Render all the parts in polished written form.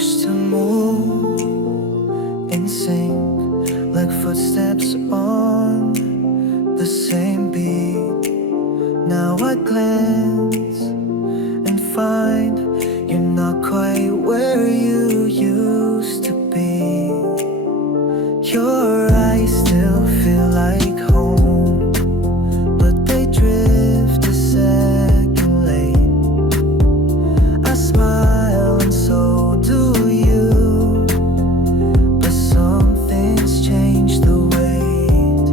used to move in sync, like footsteps on the same beat. Now I glance and find you're not quite where you used to be. Your eyes still feel like home, but they drift a second late. I smile and so do you, but something's changed the wait.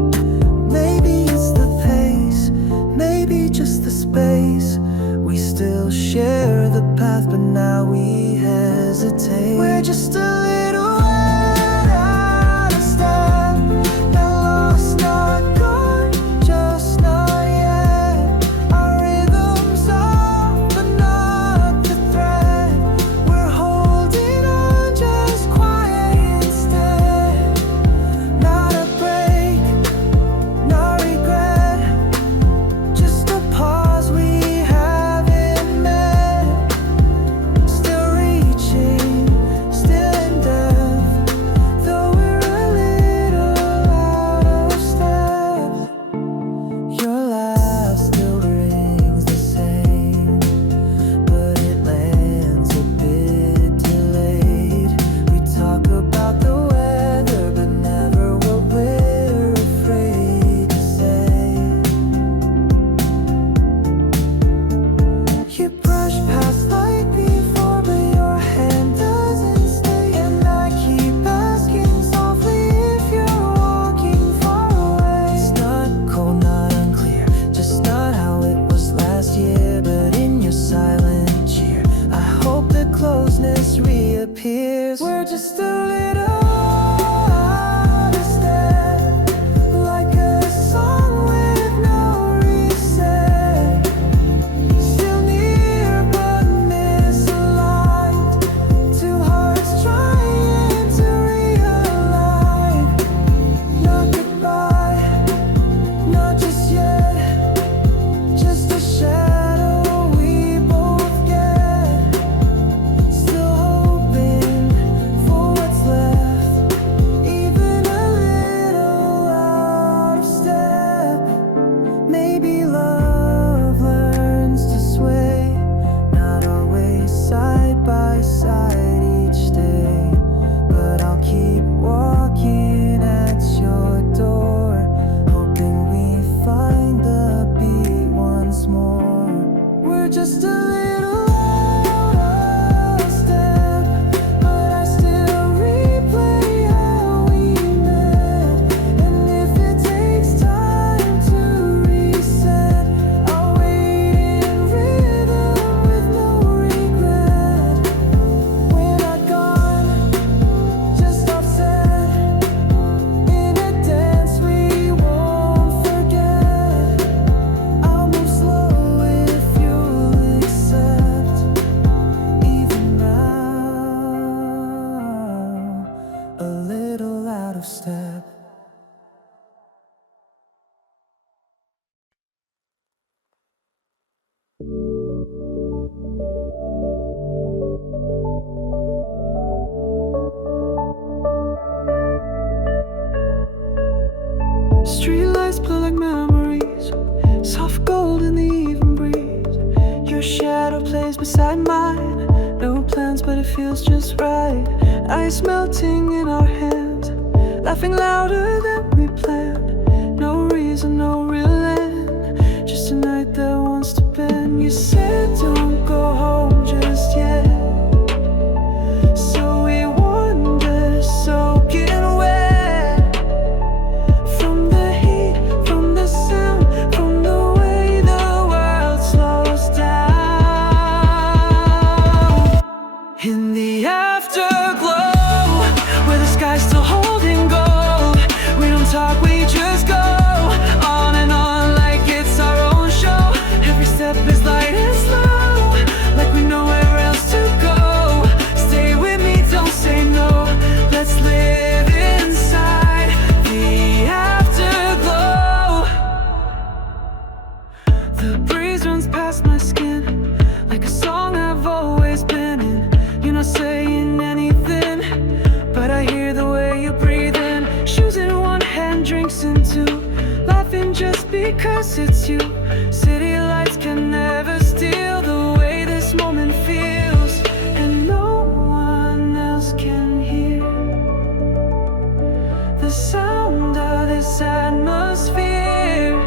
Maybe it's the pace, maybe just the space. We still share the path, but now we hesitate. We're just a little out of step, not lost, not gone, just not yet. Our rhythm's off, but not the thread. We're holding on, just quiet instead. Not a break, not regret, just a pause we haven't met. Still reaching, still in depth, though we're a little out of step. Your laugh still rings the same, but it lands a bit delayed. We talk about the weather, but never what we're afraid to say. You brush past like before, but your hand doesn't stay. And I keep asking softly if you're walking far away. It's not cold, not unclear, just not how it was last year. But in your silent cheer, I hope the closeness reappears. We're just a little out of step, like a song with no reset. Still near but misaligned, two hearts trying to realign. Not goodbye, not just yet, just a shadow we both get. Still hoping for what's left, even a little out of step. Maybe love learns to sway, not always side by side each day. But I'll keep walking at your door, hoping we find the beat once more. We're just a little out of step, but I still replay how we met. And if it takes time to reset, I'll wait in rhythm with no regret. We're not gone, just offset, in a dance we won't forget. I'll move slow if you'll accept, even now, a little out of step. Streetlights play like memories, soft gold in the evening breeze. Your shadow plays beside mine, no plans but it feels just right. Ice melting in our hands, laughing louder than we planned. No reason, no real end, just a night that wants to bend. You said don't go home just yet, so we wander soaking wet. From the heat, from the sound, from the way the world slows down. In the afterglow, where the sky's still holding gold, we don't talk, we just go on and nothing just because it's you. City lights can never steal the way this moment feels, and no one else can hear the sound of this atmosphere,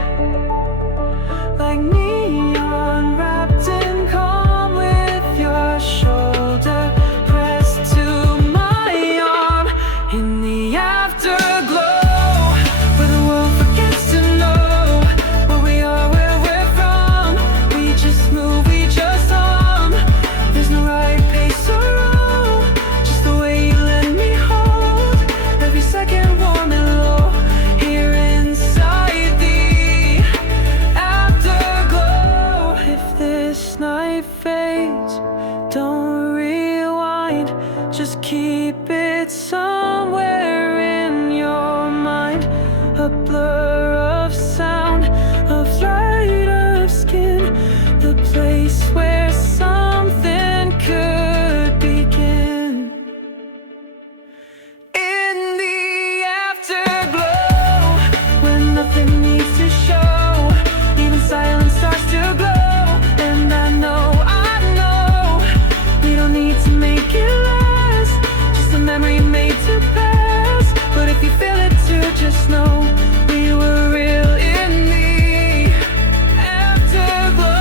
like neon wrapped in calm, with your shoulder pressed to my arm in the afterglow, where the world forgets to know what we are, where we're from. We just move, we just hum. There's no right pace or wrong, just the way you let me hold every second, warm and low, here inside the afterglow. If this night fades, don't rewind, just keep it somewhere in your mind. A blur of sound, of light, of skin, the place where something could begin. In the afterglow, when nothing needs to show, even silence starts to glow. And I know we don't need to make it last, just a memory made to pass. But if you feel it too, just know we were real in the afterglow.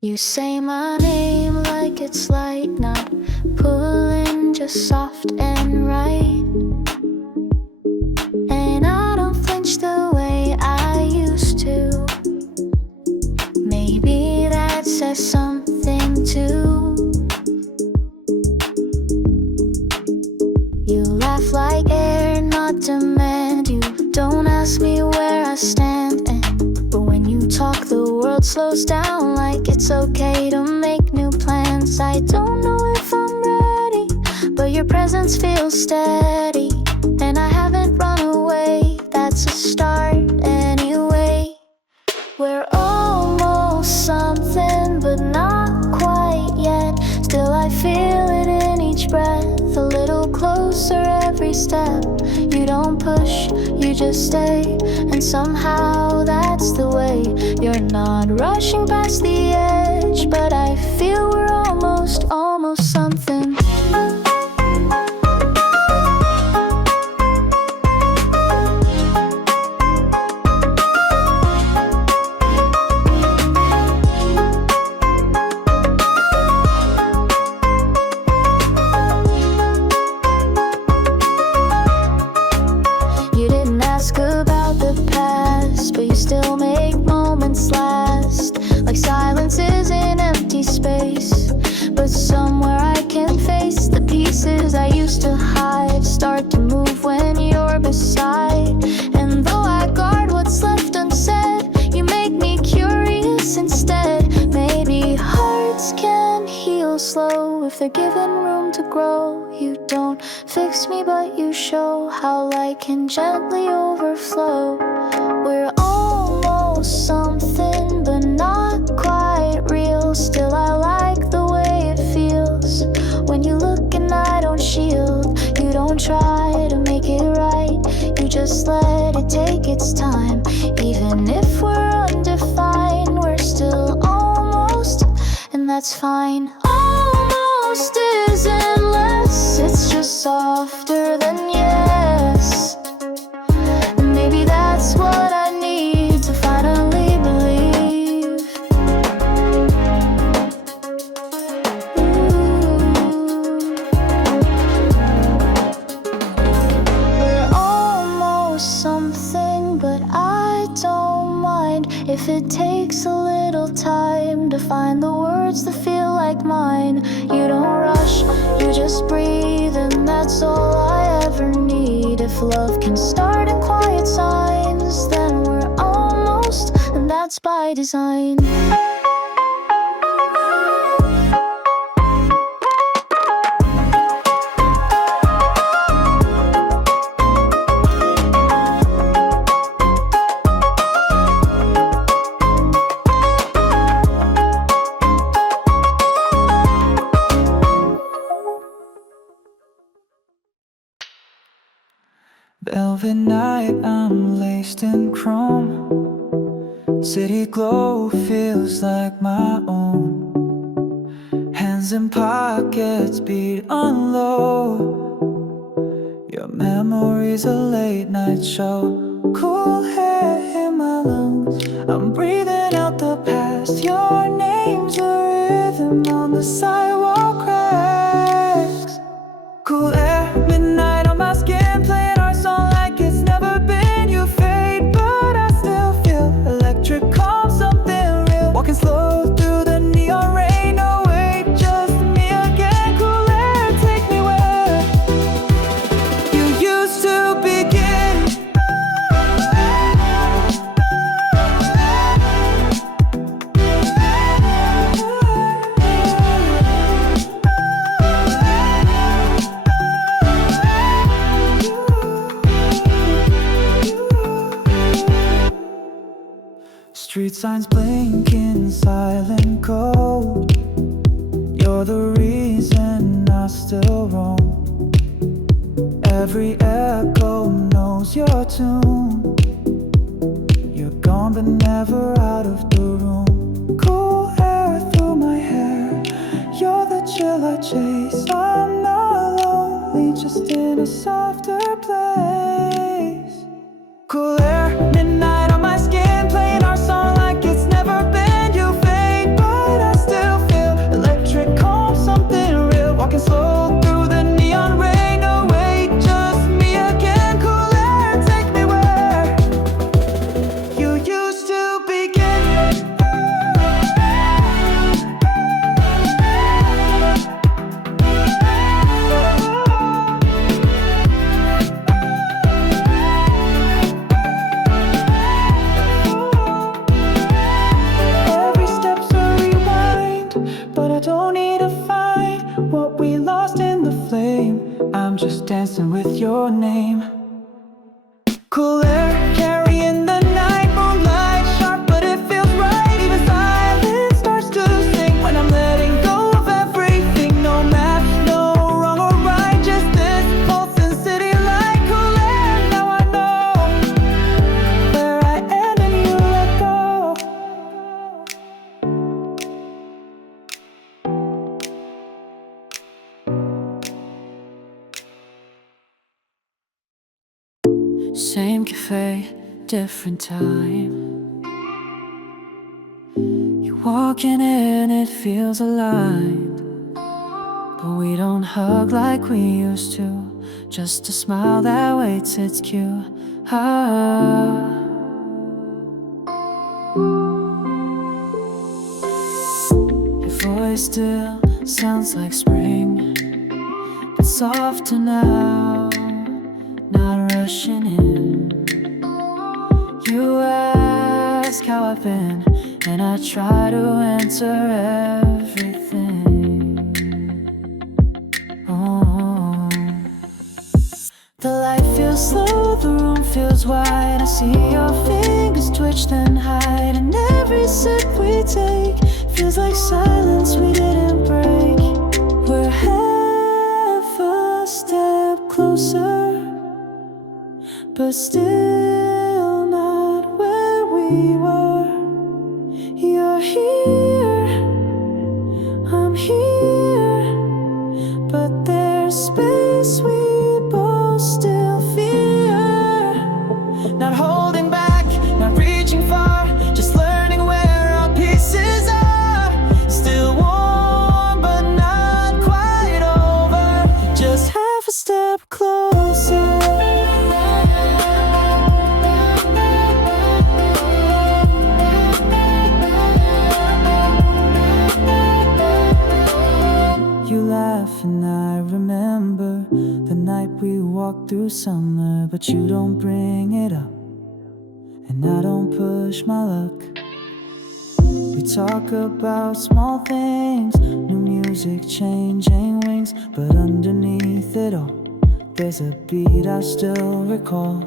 You say my name like it's light, not pulling, just soft and right. And I don't flinch the way I used to. Maybe that says something too. You laugh like air, not demand. You don't ask me where I stand, but when you talk, the world slows down, like it's okay to make new plans. I don't know if I'm ready, but your presence feels steady, and I haven't run away. That's a start anyway. We're almost something, but not quite yet. Still I feel it in each breath, a little closer every step. You don't push, you just stay, and somehow that's the way. You're not rushing past the edge, but I feel we're almost something. You didn't ask about the past, but you still make moments last, like silence is an empty space, but somewhere I can face the pieces I used to hide, start to move when you're beside. And though I guard what's left unsaid, you make me curious instead. Maybe hearts can heal slow if they're given room to grow. You don't fix me, but you show how light can gently overflow. We're almost something, but not quite real. Still I like the way it feels when you look and I don't shield. You don't try to make it right, you just let it take its time. Even if we're undefined, we're still almost, and that's fine. Almost isn't less, it's just softer than yes. Maybe that's what I need to finally believe. We're almost something, but I don't mind if it takes a little time to find the words that feel like mine. You don't rush, you just breathe, and that's all I ever need. love can start in quiet signs, then we're almost, and that's by design. Velvet night, I'm laced in chrome. City glow feels like my own. Hands in pockets, beat on low. Your memory's a late night show. Cool hair in my lungs, I'm breathing out the past. Your name's a rhythm on the sidewalk cracks. Cool air, midnight on my skin, playing our song like it's never been. You fade, but I still feel electric calm, something real. Walking slow through the neon rain. No wait, just me again. Cool air, take me where you used to begin. Street signs blink in silent code. You're the reason I still roam. Every echo knows your tune. You're gone but never out of the room. Cool air through my hair, you're the chill I chase. I'm not lonely, just in a softer place. Cool air, midnight on my skin, playing our song like it's never been. You fade, but I still feel electric calm, something real. Walking slow through the neon rain. No wait, just me again. Cool air, take me where you used to begin. Every step's a rewind, but I don't need to find what we lost in the flame. I'm just dancing with your name. Cool air, carrying the night, moonlight sharp, but it feels right. Even silence starts to sing when I'm letting go of everything. No map, no wrong or right, just this pulsing city light. Cool air, now I know where I am and you let go. Same cafe, different time. You're walking in, it feels alive. But we don't hug like we used to. Just a smile that waits its cue. Your voice still sounds like spring, but softer now, not rushing in. You ask how I've been, and I try to answer everything. Oh. The light feels slow, the room feels wide. I see your fingers twitch then hide, and every sip we take feels like silence we didn't break. We're half a step closer, but still not where we were. You're here, I'm here, but there's space we both still fear. Not holding back, not reaching far, just learning where our pieces are. Still warm, but not quite over. Just half a step closer. walk through summer, but you don't bring it up, and I don't push my luck. We talk about small things, new music changing wings, but underneath it all, there's a beat I still recall.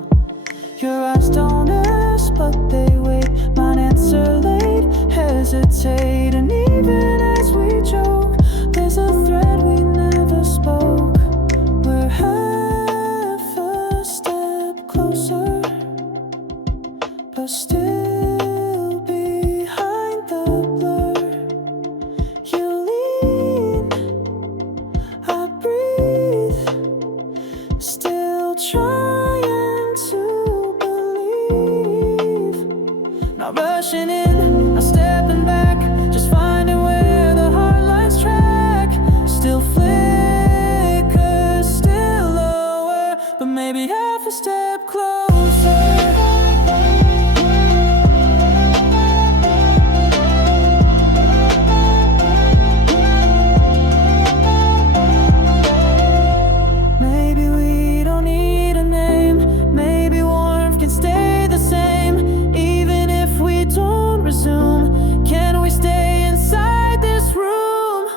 Your eyes don't ask, but they wait. Mine answer late, hesitate, and even as we joke, there's a thread we never spoke. We're half a step closer, but still behind the blur. You lean, I breathe, still trying to believe. Not rushing in, not stepping back, just finding where the heart lines track. Still flicker, still lower, but maybe half a step closer. Maybe we don't need a name, maybe warmth can stay the same. Even if we don't resume, can we stay inside this room?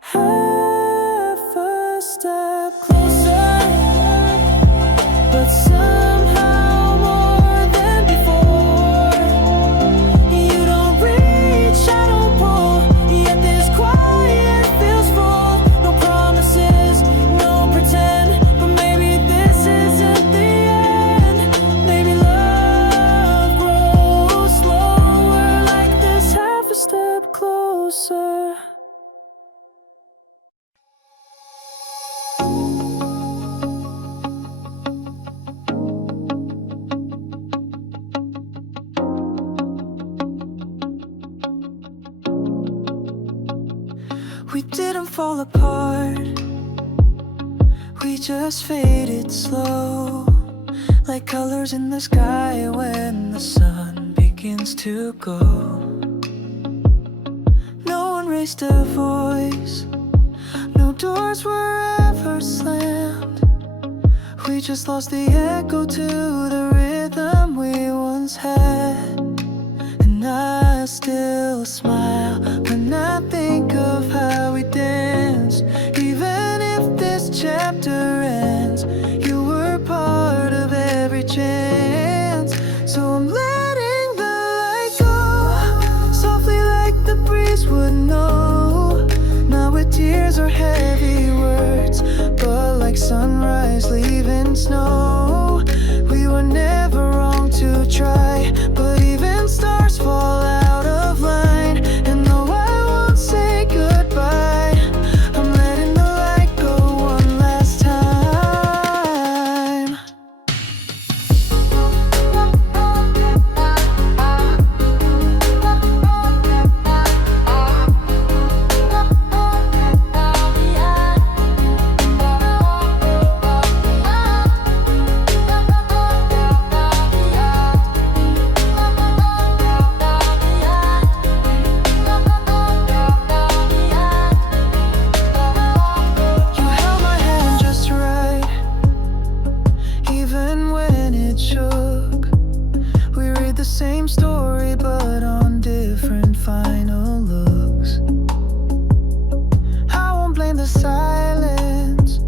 Half a step closer, but somehow more than before. You don't reach, I don't pull, yet this quiet feels full. No promises, no pretend, but maybe this isn't the end. Maybe love grows slower, like this half a step closer. We didn't fall apart, we just faded slow, like colors in the sky when the sun begins to go. No one raised a voice, no doors were ever slammed. We just lost the echo to the rhythm we once had. And I still smile when I think of how we danced. Even if this chapter ends, you were part of every chance. So I'm letting the light go, softly like the breeze would know. Not with tears or heavy words, but like sunrise leaving snow. We were never wrong to try, but even stars fall out of line. And though I won't say goodbye, I'm letting the light go one last time. You held my hand just right, even when it shook. We read the same story, but on different final looks. I won't blame the silence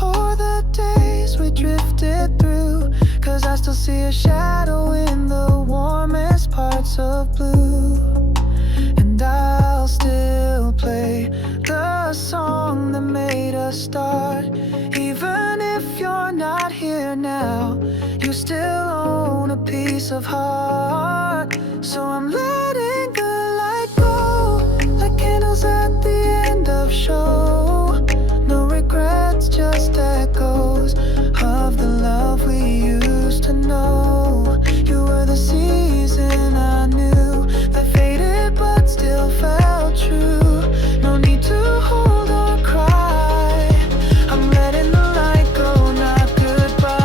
or the days we drifted through, 'cause I still see a shadow in the warmest parts of blue. And I'll still play the song that made us start. Even if you're not here now, you still own a piece of heart. So I'm letting the light go, like candles at the end of show. No regrets, just echoes of the love we used to know. You were the season I knew that faded but still felt true. No need to hold or cry, I'm letting the light go, not goodbye.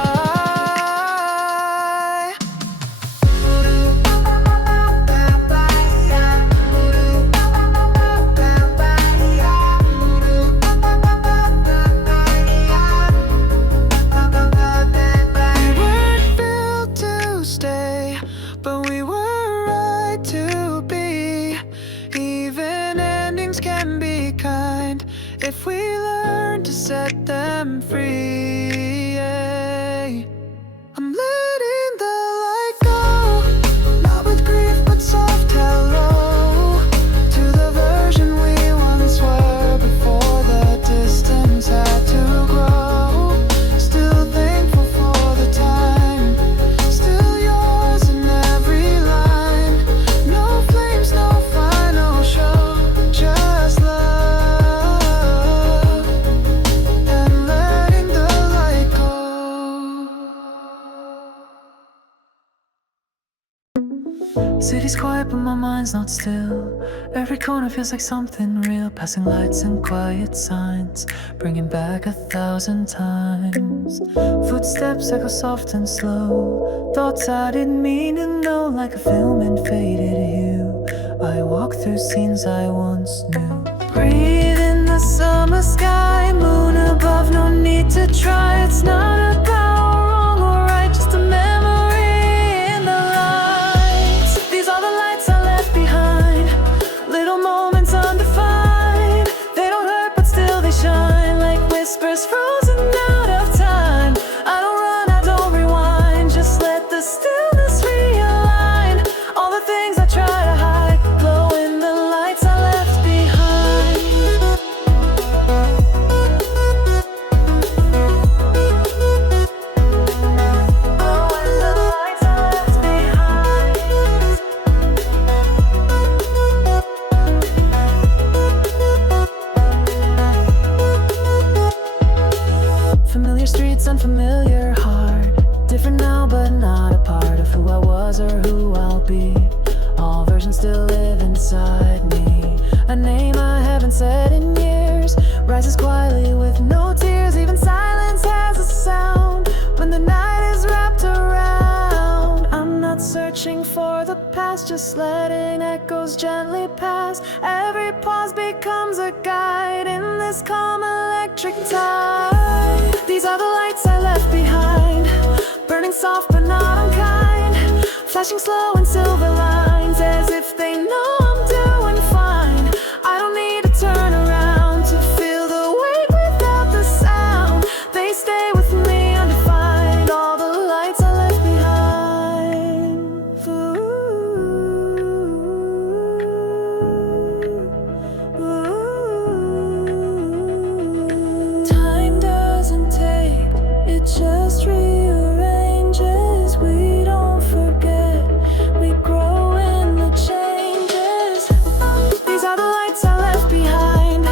City's quiet but my mind's not still. Every corner feels like something real. Passing lights and quiet signs, bringing back 1,000 times. Footsteps echo soft and slow. Thoughts I didn't mean to know, like a film in faded hue. I walk through scenes I once knew. Breathe in the summer sky, moon above, no need to try. It's not about wrong or right, just a memory in the lights. These are the lights I left behind, little moments undefined. They don't hurt but still they shine, like whispers frozen out of time. I don't run, I don't rewind, just let the stillness realign. All the things I try to hide glow in the lights I left behind. Glow in the lights I left behind. Familiar streets, unfamiliar heart. Different now but not a part of who I was or who I'll be. All versions still live inside me. A name I haven't said in years rises quietly with no tears. Even silence has a sound when the night is wrapped around. I'm not searching for the past, just letting echoes gently pass. Every pause becomes a guide in this calm electric tide. These are the lights I left behind, burning soft but not unkind, flashing slow in silver lines as if they know I'm doing fine. I don't need to turn around to feel the weight without the sound. They stay with me undefined, all the lights I left behind. Time doesn't take, it just rearranges. We don't forget, we grow in the changes. These are the lights I left behind,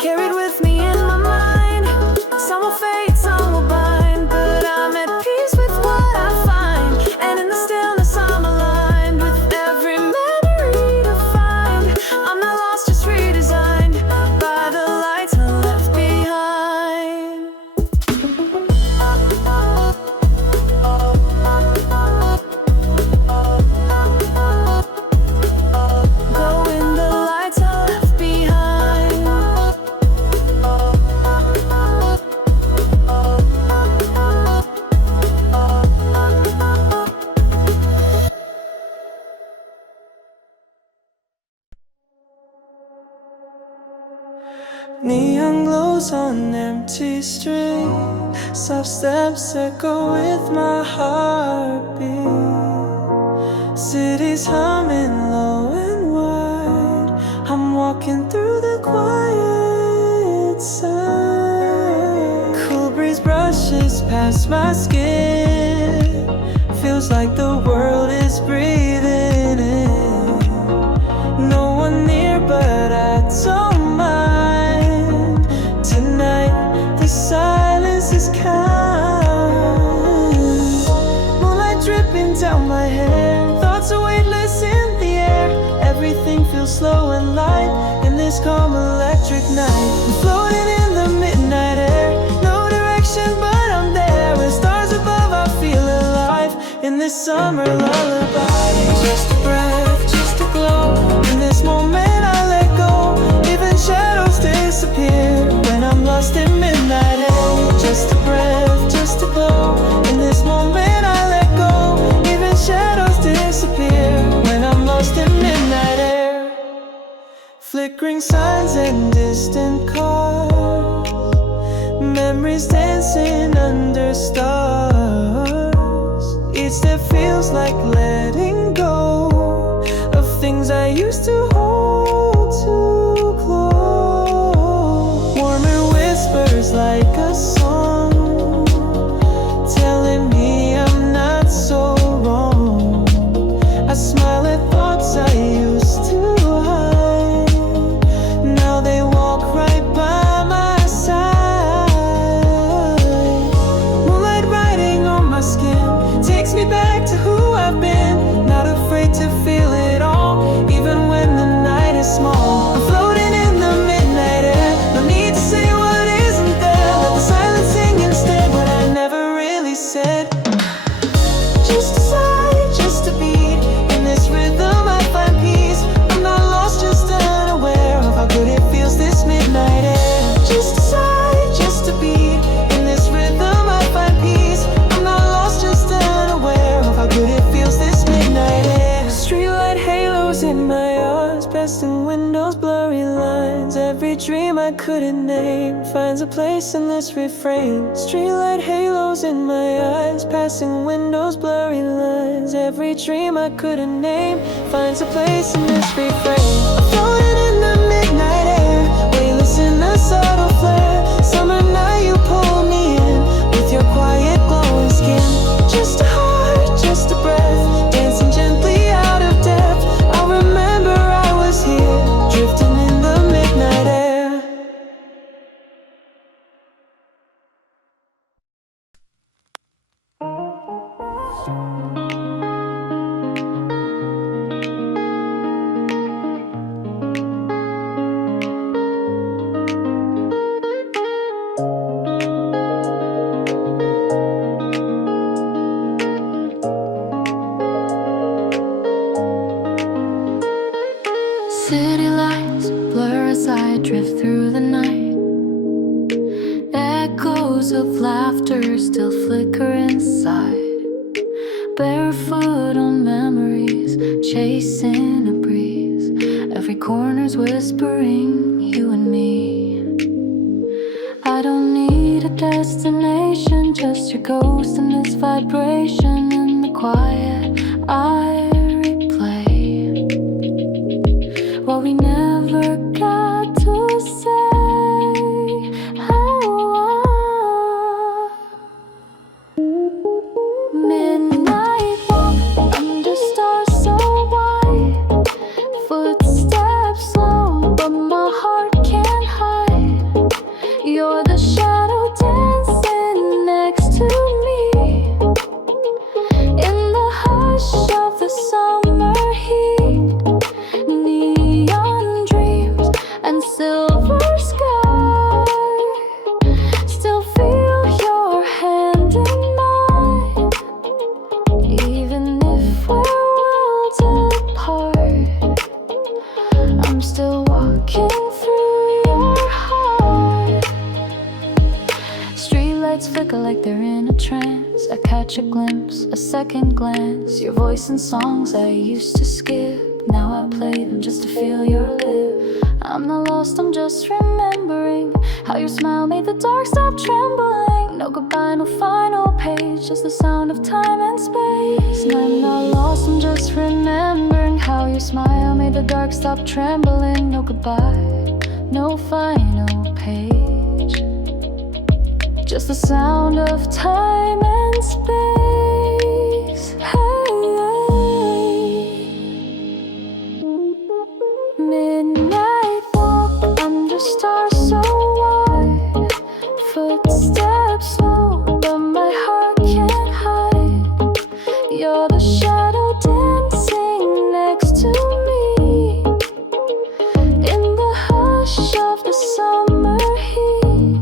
carried with me in my mind. Some will fade, some will bind, but I'm at peace with what I find. And in the stillness I'm aligned with every memory defined. I'm not lost, just redesigned by the lights I left behind. Glow in the lights I left behind. Neon glows on empty street, soft steps echo with my heartbeat. Cities humming low and wide, I'm walking through the quiet side. Cool breeze brushes past my skin, feels like the world is breathing in. No one near but I don't mind. Tonight the silence is kind. Moonlight dripping down my hair, thoughts are weightless in the air. Everything feels slow and light in this calm electric night. I'm floating in the midnight air, no direction but I'm there. With stars above I feel alive in this summer lullaby. Just a breath, just a glow. In this moment I let go. Even shadows disappear when I'm lost in midnight air. Just a breath, just a glow. In this moment I let go. Even shadows disappear when I'm lost in midnight air. Flickering signs and distant cars, memories dancing under stars. Each step feels like letting go of things I used to hold too close. Warmer whispers like a song, telling me I'm not so wrong. I smile at thoughts I used to hide, now they walk right by my side. dream I couldn't name finds a place in this refrain. Streetlight halos in my eyes, passing windows, blurry lines. Every dream I couldn't name finds a place in this refrain. Floating in the midnight air, weightless in a subtle flare. Summer night you pull me in with your quiet glowing skin. Just a heart, just a breath, dancing gently out of depth. I remember I was here, drifting in the midnight air. City lights blur as I drift through the night. Echoes of laughter still flicker inside. Barefoot on memories, chasing a breeze. Every corner's whispering you and me. I don't need a destination, just your ghost and this vibration in the quiet. I replay what we never got to say. Midnight walk under stars so wide. Footsteps slow, but my heart can't hide. You're the shadow dancing next to me in the hush of the summer heat. Neon dreams and silver sky. Still feel your hand in mine, even if we're worlds apart. I'm still walking through your heart. Streetlights flicker like they're in a trance. I catch a glimpse, a second glance. Your voice in songs I used to skip. Now I play them just to feel your lip. I'm not lost, I'm just remembering how your smile made the dark stop trembling. No goodbye, no final page, just the sound of time and space. And I'm not lost, I'm just remembering how your smile made the dark stop trembling. No goodbye, no final page, just the sound of time and space. Midnight walk under stars so wide. Footsteps slow, but my heart can't hide. You're the shadow dancing next to me in the hush of the summer heat.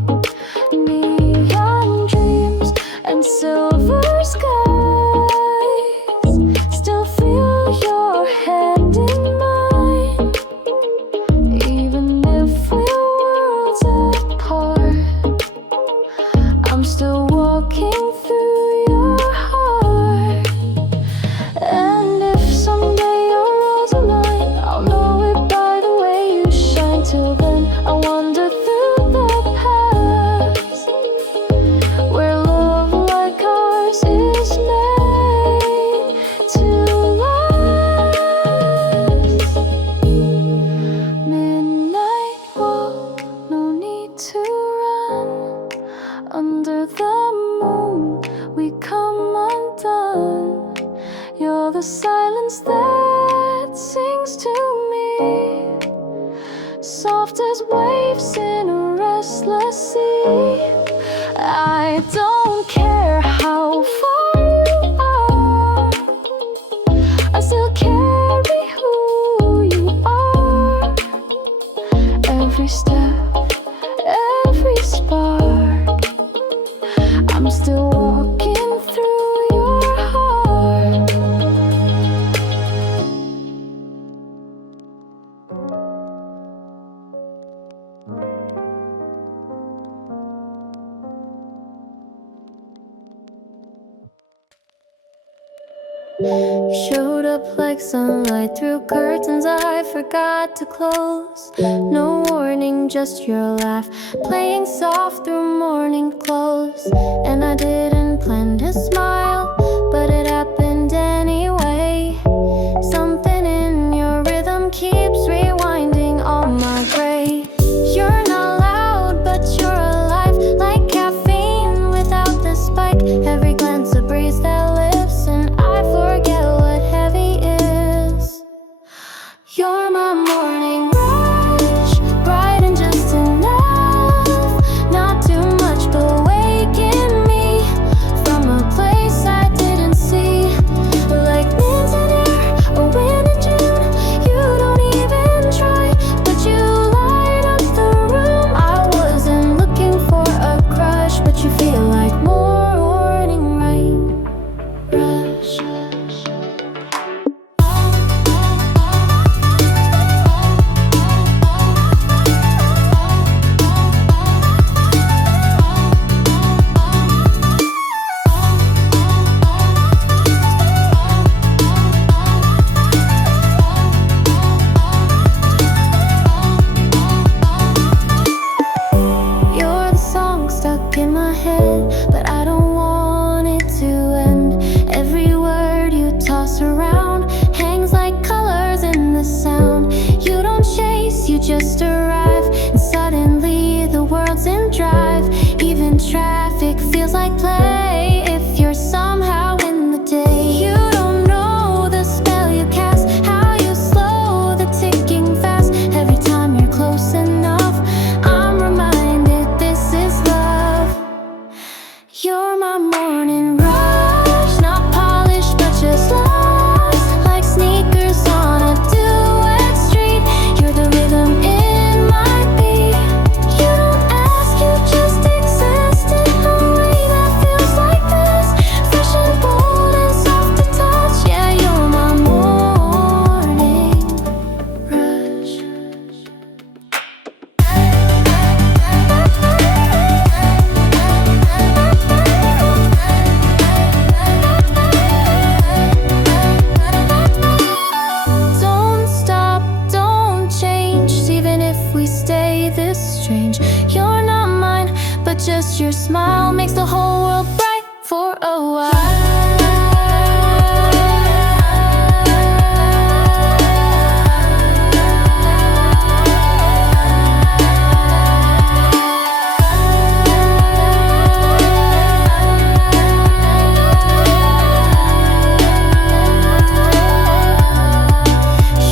Neon dreams and silver skies. Still feel your hand in mine, even if we're worlds apart. I'm still walking through your heart. And if someday your roads align, I'll know it by the way you shine. Till then, I wander through the past, where love like ours is made to last. Midnight walk, no need to run. Under the moon, we come undone. You're the silence that sings to me, soft as waves in a restless sea. I don't care how far you are, I still carry who you are. Every step, every spark, I'm still walking through your heart. Showed up like sunlight through curtains I forgot to close. No worries. morning, just your laugh playing soft through morning clothes. And I didn't plan to smile, but it happened anyway. Something in your rhythm keeps rewinding all my gray. You're not loud, but you're alive, like caffeine without the spike. Every glance a breeze that lifts, and I forget what heavy is. You're my morning rush, bright and just enough, not too much but waking me from a place I didn't see. Like winds in air, a wind in June. You don't even try, but you light up the room. I wasn't looking for a crush, but you feel like morning rain. Rush. You're the song stuck in my head, but I don't want it to end. Every word you toss around hangs like colors in the sound. You don't chase, you just arrive, and suddenly the world's in drive. Even traffic feels like play if you're somehow in the day. You don't know the spell you cast, how you slow the ticking fast. Every time you're close enough, I'm reminded this is love. You're my morning rush, not polished but just lost, like sneakers on a duet street. You're the rhythm in my beat. You don't ask, you just exist in a way that feels like this. Fresh and bold and soft to touch. Yeah, you're my morning rush. Don't stop, don't change, even if we stay this strange. You're not mine, but just your smile makes the whole world bright for a while.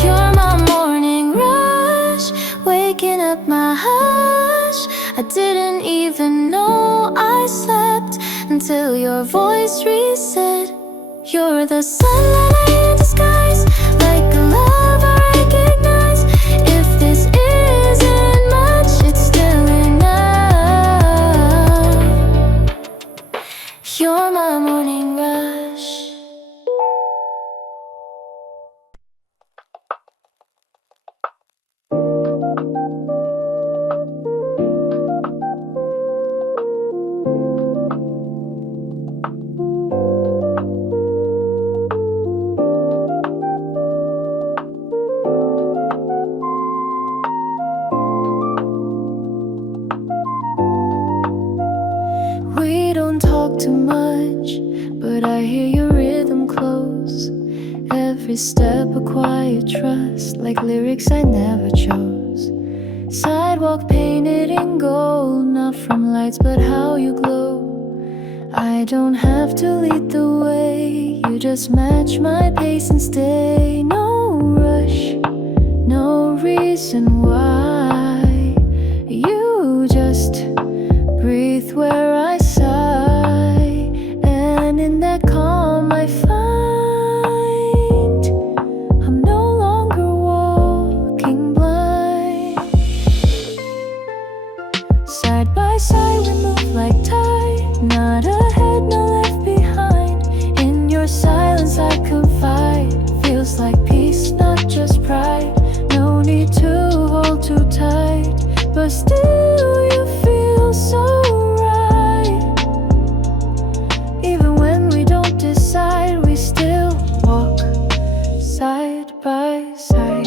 You're my morning rush, waking up my hush. I didn't even know I slept until your voice reset. You're the sunlight in disguise, like a love I recognize. If this isn't much, it's still enough. You're my morning rush. We don't talk too much, but I hear your rhythm close. Every step a quiet trust, like lyrics I never chose. Sidewalk painted in gold, not from lights but how you glow. I don't have to lead the way, you just match my pace and stay. No rush, no reason why. You just breathe where I sigh, and in that calm I find I'm no longer walking blind. Side by side we move like tide, not ahead, no left behind. In your silence I confide, feels like peace, not just pride. No need to hold too tight, but still you feel so right. Even when we don't decide, we still walk side by side.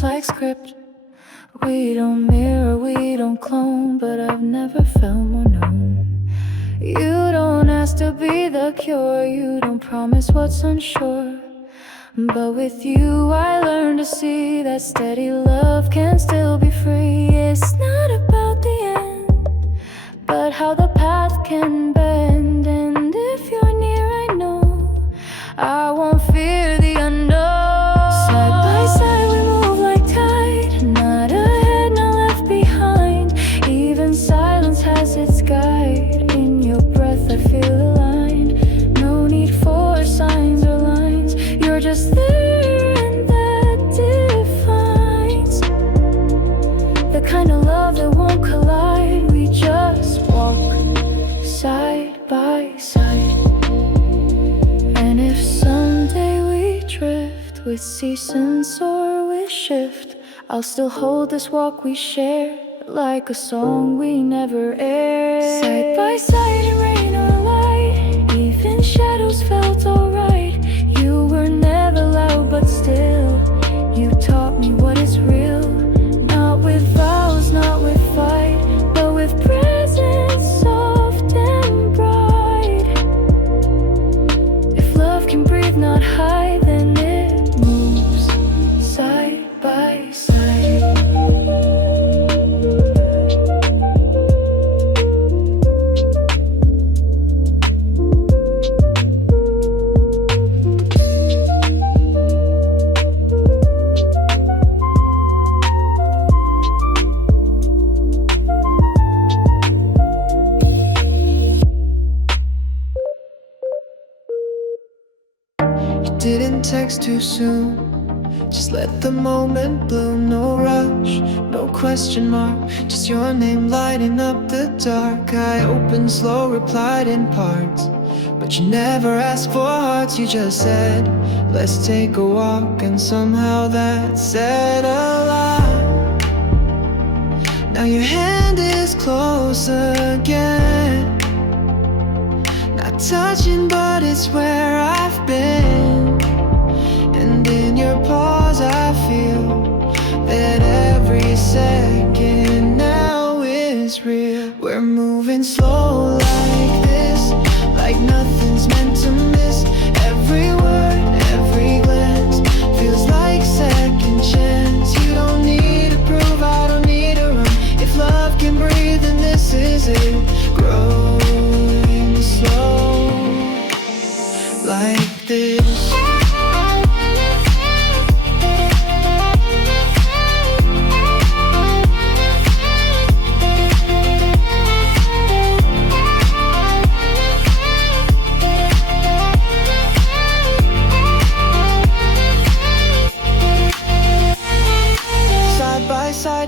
much like script. We don't mirror, we don't clone, but I've never felt more known. You don't ask to be the cure, you don't promise what's unsure. But with you I learned to see that steady love can still be free. It's not about the end, but how the path can bend. And if you're near, I know I won't fear the unknown. Side by side we move like tide, not ahead, not left behind. Even silence has its guide. In your breath I feel aligned. No need for signs or lines, you're just there, and that defines the kind of love that won't collide. We just walk side by side. And if someday we drift with seasons or we shift, I'll still hold this walk we share like a song we never aired. Side by side in rain or light, even shadows felt alright. You were never loud, but still you taught me what is real. Not with vows, not with fight, but with presence soft and bright. If love can breathe, not hide, then it moves side by side. Didn't text too soon, just let the moment bloom. No rush, no question mark, just your name lighting up the dark. I opened slow, replied in parts, but you never asked for hearts. You just said, let's take a walk, and somehow that said a lot. Now your hand is close again, not touching, but it's where I've been. And in your pause I feel that every second now is real. We're moving slow like this, like nothing's meant to miss. Every word, every glance feels like second chance. You don't need to prove, I don't need to run. If love can breathe, then this is it. Growing slow like this.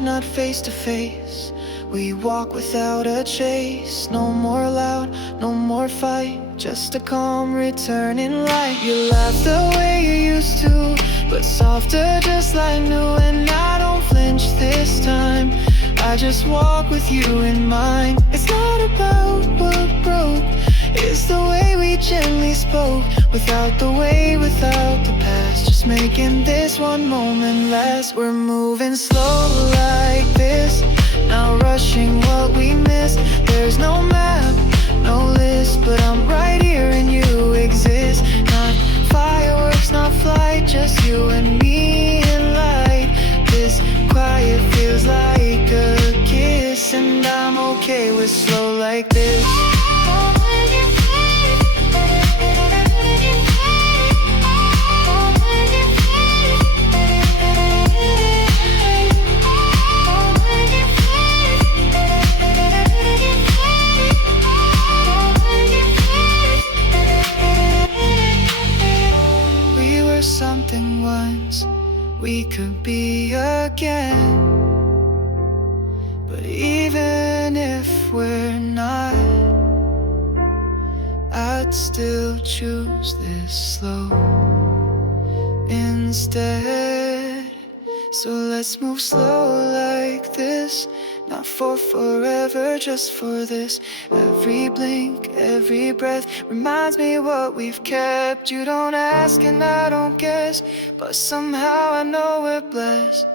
Not face to face, we walk without a chase. No more loud, no more fight, just a calm returning light. You laugh the way you used to, but softer just like new. And I don't flinch this time, I just walk with you in mind. It's not about what broke, it's the way we gently spoke. Without the way, without the past, just making this one moment last. We're moving slow like this, not rushing what we missed. There's no map, no list, but I'm right here and you exist. Not fireworks, not flight, just you and me in light. This quiet feels like a kiss, and I'm okay with slow like this. Something once we could be again, but even if we're not, I'd still choose this slow instead. So let's move slow like this, not for forever, just for this. Every blink, every breath reminds me what we've kept. You don't ask and I don't guess, but somehow I know we're blessed.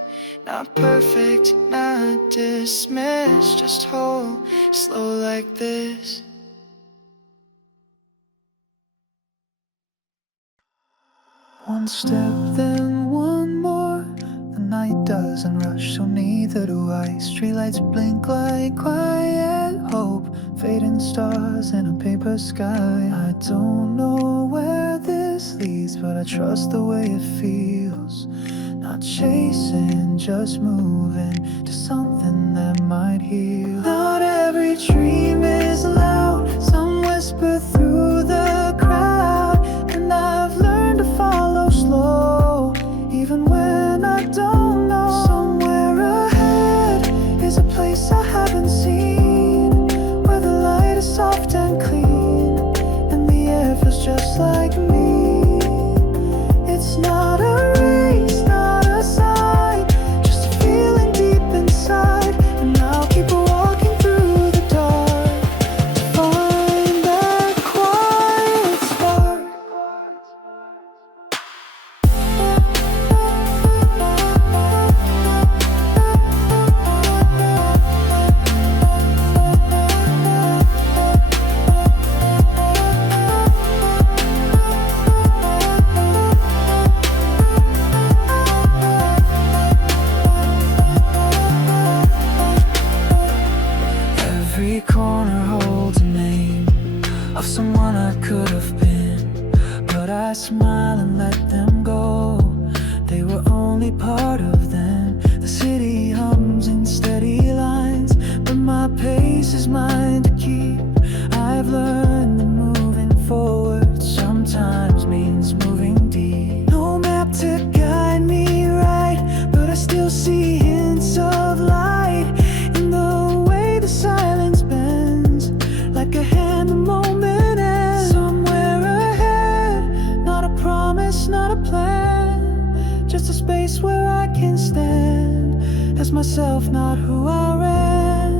Not perfect, not dismissed, just whole, slow like this. One step, then one more. The night doesn't rush, so neither do I. Streetlights blink like quiet hope, fading stars in a paper sky. I don't know where this leads, but I trust the way it feels. Not chasing, just moving to something that might heal. Not every dream is loud, some whisper through the crowd. And I've learned to follow slow, even when I don't know. Somewhere ahead is a place I haven't seen, where the light is soft and clean, and the air feels just like me. It's not a race, not a sign, just a feeling deep inside. And I'll keep walking through the dark to find that quiet spark. Every corner holds a name of someone I could have been, but I smile and let them go. They were only part of them. The city hums in steady lines, but my pace is mine to keep. I've learned that moving forward sometimes means moving deep. No map to guide me right, but I still see hints of light in the way the silence bends, like a hand the moment ends. Somewhere ahead, not a promise, not a plan, just a space where I can stand as myself, not who I ran,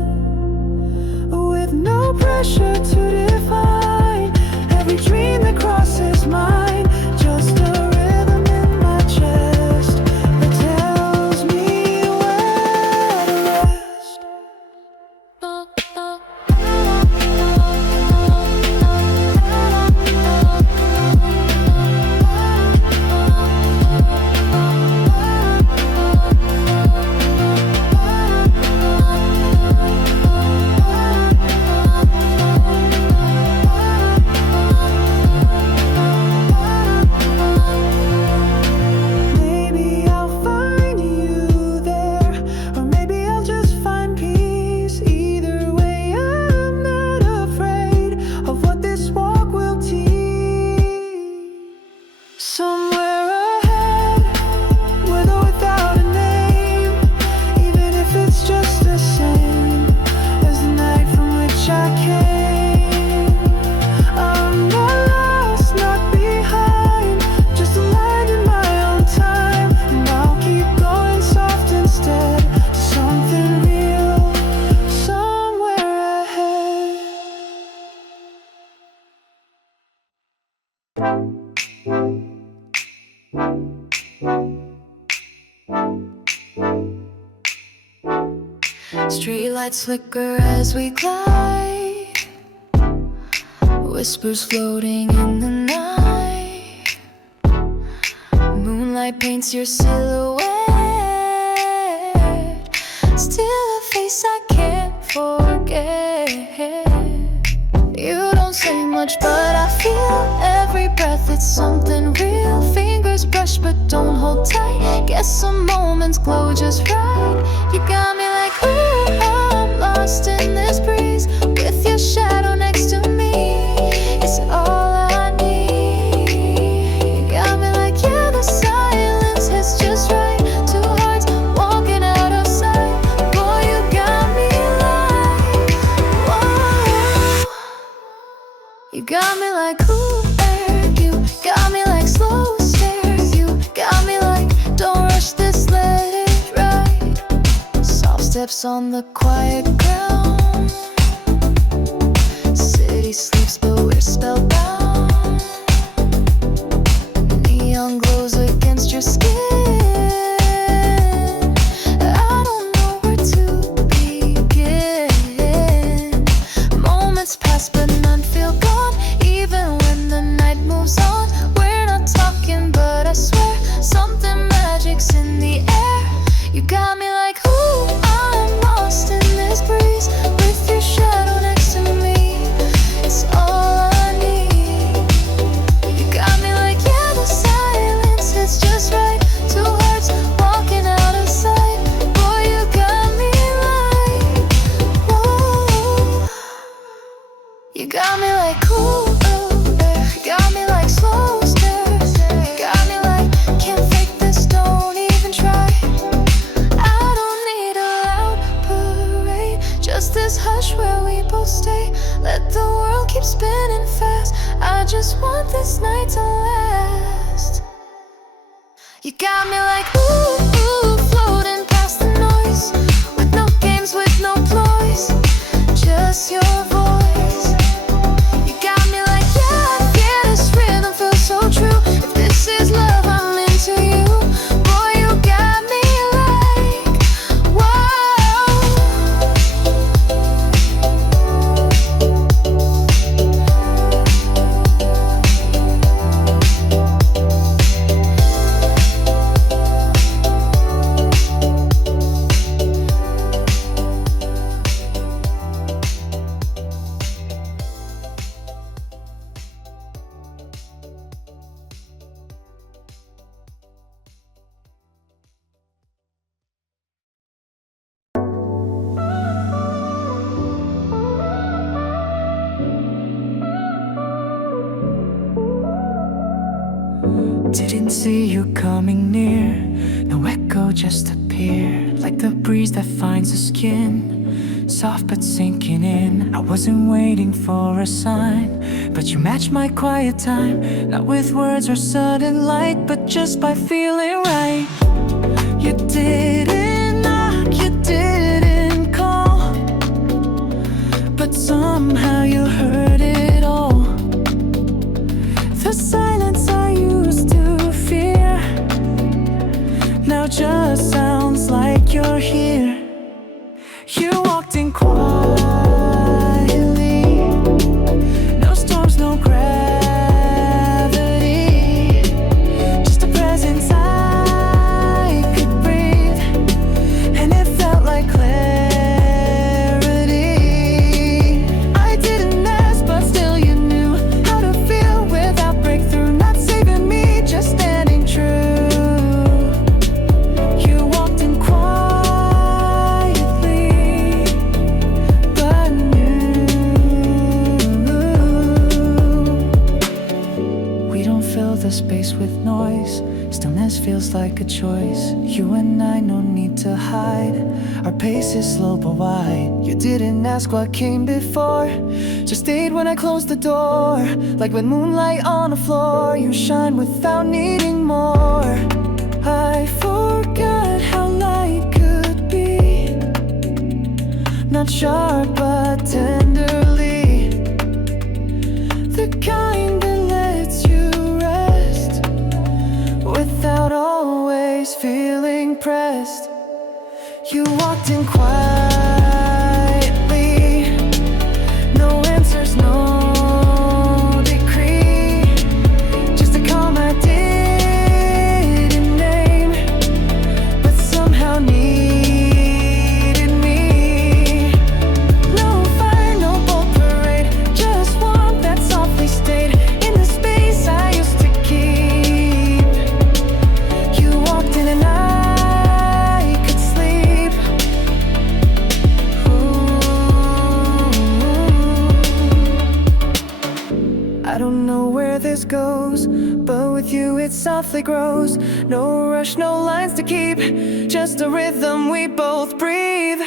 with no pressure to define every dream that crosses mine. Just a rhythm in my chest that tells me where to rest. Maybe I'll find you there, or maybe I'll just find peace. Either way, I'm not afraid of what this walk will teach. Somewhere ahead, with or without a name, even if it's just the same as the night from which I came. I'm not lost, not behind, just aligned in my own time. And I'll keep going soft instead to something real somewhere ahead. Streetlights flicker as we glide, whispers floating in the night. Moonlight paints your silhouette, still a face I can't forget. You don't say much, but I feel every breath, it's something real. Fingers brush but don't hold tight, guess some moments glow just right. You got me like, ooh, I'm lost in this breeze, with your shadow next to me, it's all I need. You got me like, yeah, the silence hits just right. Two hearts walking out of sight. Boy, you got me like, whoa. You got me like cool air, you got me like slow stare, you got me like, don't rush this, let it ride. Soft steps on the quiet ground, city sleeps but we're spellbound. Neon glows against your skin, got me like ooh, ooh, floating past the noise, with no games, with no ploys, just your voice. You got me like yeah, yeah, this rhythm feels so true. If this is love, I'm into you. Boy, you got me like whoa. Didn't see you coming near. No echo, just appeared like the breeze that finds the skin, soft but sinking in. I wasn't waiting for a sign, but you matched my quiet time. Not with words or sudden light, but just by feeling right. You didn't knock, you didn't call, but somehow you heard it all. The silence I used to fear now just sounds like you're here. You walked in quietly, no storms, no gravity, just a presence I could breathe, and it felt like clarity. I didn't ask, but still you knew how to feel without breakthrough, not saving me, just standing true. You walked in quietly, but knew. We don't fill the space with noise. Stillness feels like a choice. You and I, no need to hide. Our pace is slow but wide. You didn't ask what came before, just stayed when I closed the door. Like when moonlight on the floor, you shine without needing more. I forgot how light could be, not sharp but tenderly, the kind that lets you rest without always feeling pressed. You walked in quietly, no answers, no decree, just a calm I didn't name, but somehow needed me. No fire, no bold parade, just warmth that softly stayed in the space I used to keep. You walked in and I could sleep. Ooh. I don't know where this goes, but with you it softly grows. No rush, no lines to keep, just a rhythm we both breathe.